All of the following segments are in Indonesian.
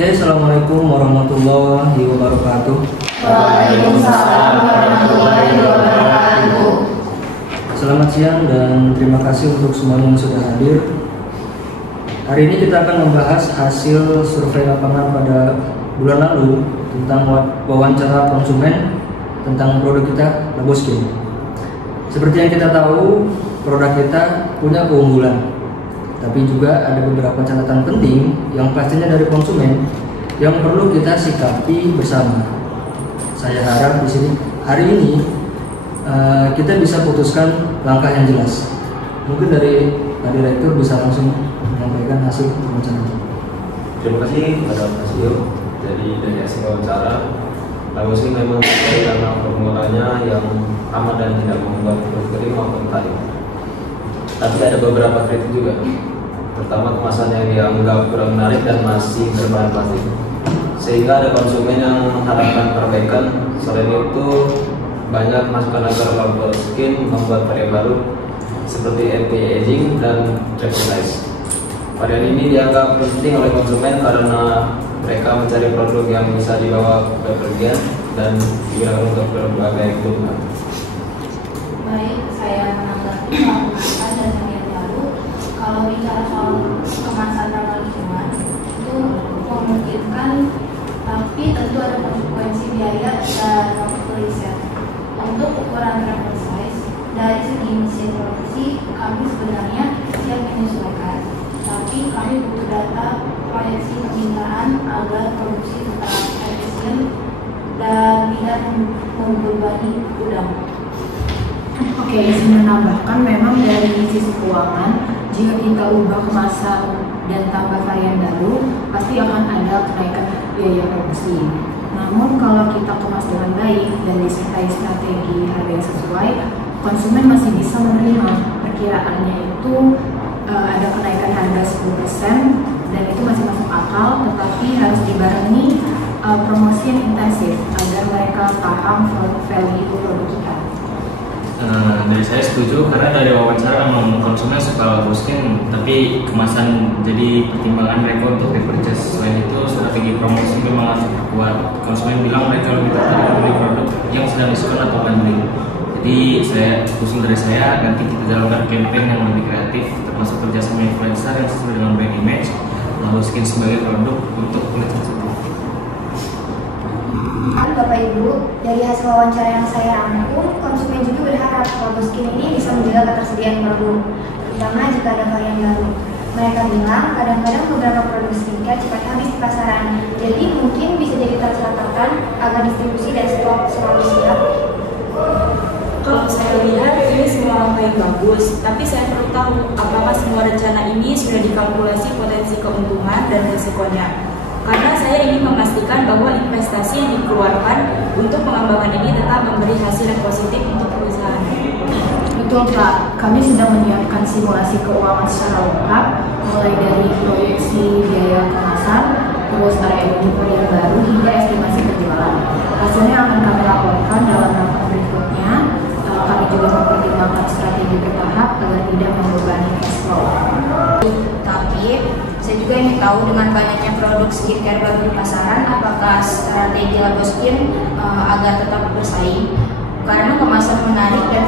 Oke, assalamualaikum warahmatullahi wabarakatuh. Waalaikumsalam warahmatullahi wabarakatuh. Selamat siang dan terima kasih untuk semua yang sudah hadir. Hari ini kita akan membahas hasil survei lapangan pada bulan lalu tentang wawancara konsumen tentang produk kita Laboskin. Seperti yang kita tahu, produk kita punya keunggulan, tapi juga ada beberapa catatan penting yang pastinya dari konsumen yang perlu kita sikapi bersama. Saya harap di sini hari ini kita bisa putuskan langkah yang jelas. Mungkin dari Pak Direktur bisa langsung menyampaikan hasil wawancara. Terima kasih kepada Mas Dio. Dari hasil wawancara, Laboskin memang terbaik karena formulanya yang aman dan tidak membuat perut kering maupun tarik. Tapi ada beberapa kritik juga. Pertama, kemasan yang dianggap kurang menarik dan masih berbahan plastik, sehingga ada konsumen yang mengharapkan perbaikan. Selain itu, banyak masukan agar Laboskin membuat varian baru seperti anti-aging dan travel size. Varian ini dianggap penting oleh konsumen karena mereka mencari produk yang bisa dibawa ke bepergian dan digunakan untuk berbagai kebutuhan. Baik, saya menanggapi soal kemasan dan varian baru. Kalau bicara soal kemasan ramah lingkungan, itu memungkinkan, tapi tentu ada konsekuensi biaya dan waktu riset. Untuk ukuran travel size, dari segi mesin produksi, kami sebenarnya siap menyesuaikan, tapi kami butuh data proyeksi permintaan agar produksi tetap efisien dan tidak membebani gudang. Oke, izin menambahkan memang dari sisi keuangan, jika kita ubah kemasan dan tambah varian baru, pasti akan ada kenaikan biaya produksi. Namun kalau kita kemas dengan baik dan disertai strategi harga yang sesuai, konsumen masih bisa menerima. Perkiraannya itu ada kenaikan harga 10% dan itu masih masuk akal, tetapi harus dibarengi promosi yang intensif agar mereka paham value produk kita. Dari saya setuju karena dari wawancara memang konsumen suka Laboskin, tapi kemasan jadi pertimbangan mereka untuk repurchase. Selain itu, strategi promosi memang harus diperkuat. Konsumen bilang mereka lebih tertarik membeli produk yang sedang diskon atau bundling. Jadi usul dari saya nanti kita jalankan campaign yang lebih kreatif, termasuk kerjasama influencer yang sesuai dengan brand image Laboskin sebagai produk untuk kulit sensitif. Bapak Ibu, dari hasil wawancara yang saya rangkum, konsumen juga berharap Laboskin ini bisa menjaga ketersediaan produk, terutama jika ada varian baru. Mereka bilang kadang-kadang beberapa produk skincare cepat habis di pasaran, jadi mungkin bisa jadi catatan agar distribusi dan stok selalu siap. Kalau saya lihat ini semua langkah yang bagus, tapi saya perlu tahu apakah semua rencana ini sudah dikalkulasi potensi keuntungan dan risikonya. Karena saya ingin memastikan bahwa investasi yang dikeluarkan untuk pengembangan ini tetap memberi hasil yang positif untuk perusahaan. Betul Pak, kami sudah menyiapkan simulasi keuangan secara lengkap, mulai dari proyeksi biaya kemasan, terus R&D varian baru hingga estimasi penjualan. Hasilnya akan kami laporkan dalam rapat berikutnya. Kami juga mempertimbangkan strategi bertahap agar tidak membebani cash flow. Tapi saya juga ingin tahu dengan banyaknya produk skincare baru di pasaran, apakah strategi Laboskin agar tetap bersaing? Karena kemasan menarik dan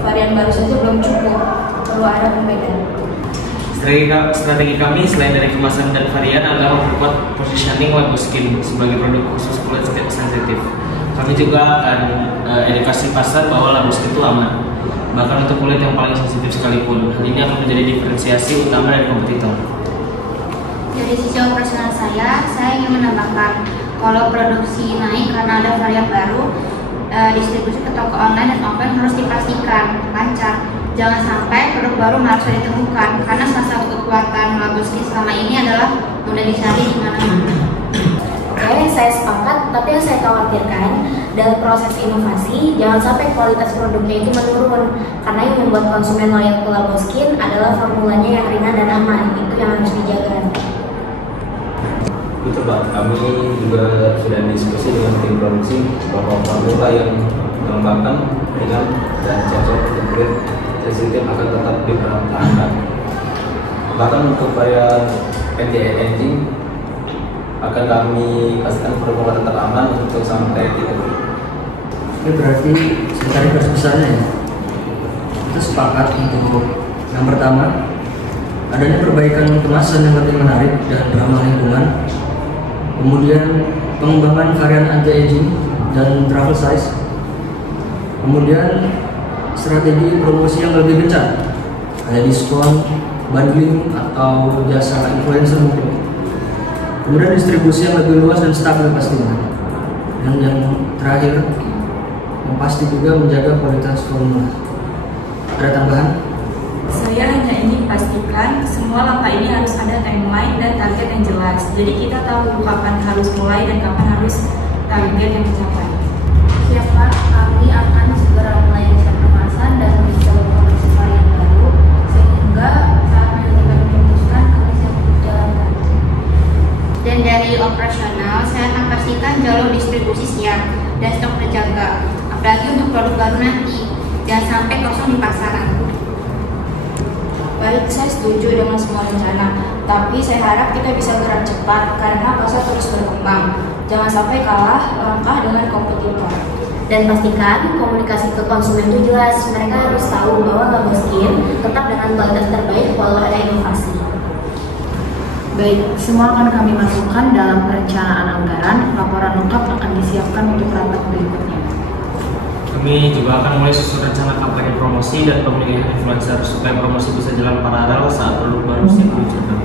varian baru saja belum cukup, perlu ada perbedaan. Strategi kami selain dari kemasan dan varian adalah memperkuat positioning Laboskin sebagai produk khusus kulit sensitif. Kami juga akan edukasi pasar bahwa Laboskin itu aman, bahkan untuk kulit yang paling sensitif sekalipun. Hal ini akan menjadi diferensiasi utama dari kompetitor. Dari sisi operasional saya ingin menambahkan kalau produksi naik karena ada varian baru, distribusi ke toko online dan offline harus dipastikan lancar. Jangan sampai produk baru malah sudah ditemukan, karena salah satu kekuatan Laboskin selama ini adalah mudah dicari di mana-mana. Oke, saya sepakat, tapi yang saya khawatirkan dalam proses inovasi, jangan sampai kualitas produknya itu menurun, karena yang membuat konsumen loyal ke Laboskin adalah formulanya yang ringan dan aman, itu yang harus dijaga. Betul Pak, kami juga sudah diskusi dengan tim produksi bahwa formula yang mengembangkan ringan dan cocok untuk kulit sensitif akan tetap dipertahankan. Bahkan untuk varian anti-aging akan kami pastikan formula tetap aman untuk sampai titik. Oke, berarti secara garis besarnya ya, kita sepakat untuk yang pertama, adanya perbaikan kemasan yang lebih menarik dan ramah lingkungan. Kemudian pengembangan varian anti-aging dan travel size. Kemudian strategi promosi yang lebih gencar, kayak diskon, bundling atau jasa influencer mungkin. Kemudian distribusi yang lebih luas dan stabil pastinya. Dan yang terakhir, yang pasti juga menjaga kualitas formula. Ada tambahan? Saya hanya ingin pastikan semua langkah ini harus ada timeline dan target yang jelas. Jadi kita tahu kapan harus mulai dan kapan harus target yang dicapai. Siap Pak, kami akan segera mulai riset kemasan dan mencoba produksi varian baru sehingga saat manajemen memutuskan kami siap untuk jalankan. Dan dari operasional, saya akan pastikan jalur distribusi siap dan stok terjaga. Apalagi untuk produk baru nanti, jangan sampai kosong di pasaran. Baik, saya setuju dengan semua rencana, tapi saya harap kita bisa gerak cepat karena pasar terus berkembang. Jangan sampai kalah langkah dengan kompetitor. Dan pastikan komunikasi ke konsumen itu jelas. Mereka harus tahu bahwa Labo Skin tetap dengan kualitas terbaik walau ada inovasi. Baik, semua akan kami masukkan dalam perencanaan anggaran. Laporan lengkap akan disiapkan untuk rapat berikutnya. Kami juga akan mulai susun rencana kampanye promosi dan pemilihan influencer supaya promosi bisa jalan paralel saat produk baru siap diluncurkan.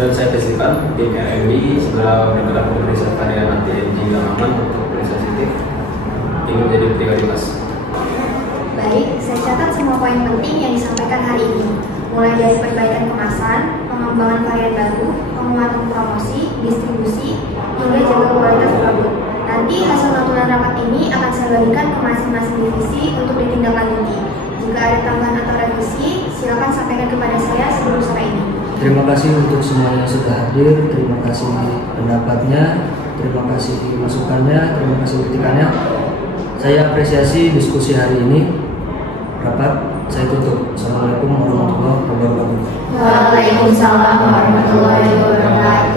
Dan saya pastikan tim RMD segera bergerak pemeriksaan varian anti-aging yang aman untuk kulit sensitif. Ini menjadi prioritas. Baik, saya catat semua poin penting yang disampaikan hari ini. Mulai dari perbaikan kemasan, pengembangan varian baru, penguatan promosi, distribusi, hingga jaga kualitas produk. Nanti hasil notulen rapat ini akan saya bagikan ke masing-masing divisi untuk ditindaklanjuti. Jika ada tambahan atau revisi, silakan sampaikan kepada saya sebelum sore ini. Terima kasih untuk semua yang sudah hadir, terima kasih pendapatnya, terima kasih masukannya, terima kasih kritikannya. Saya apresiasi diskusi hari ini. Rapat saya tutup. Assalamualaikum warahmatullahi wabarakatuh. Waalaikumsalam warahmatullahi wabarakatuh.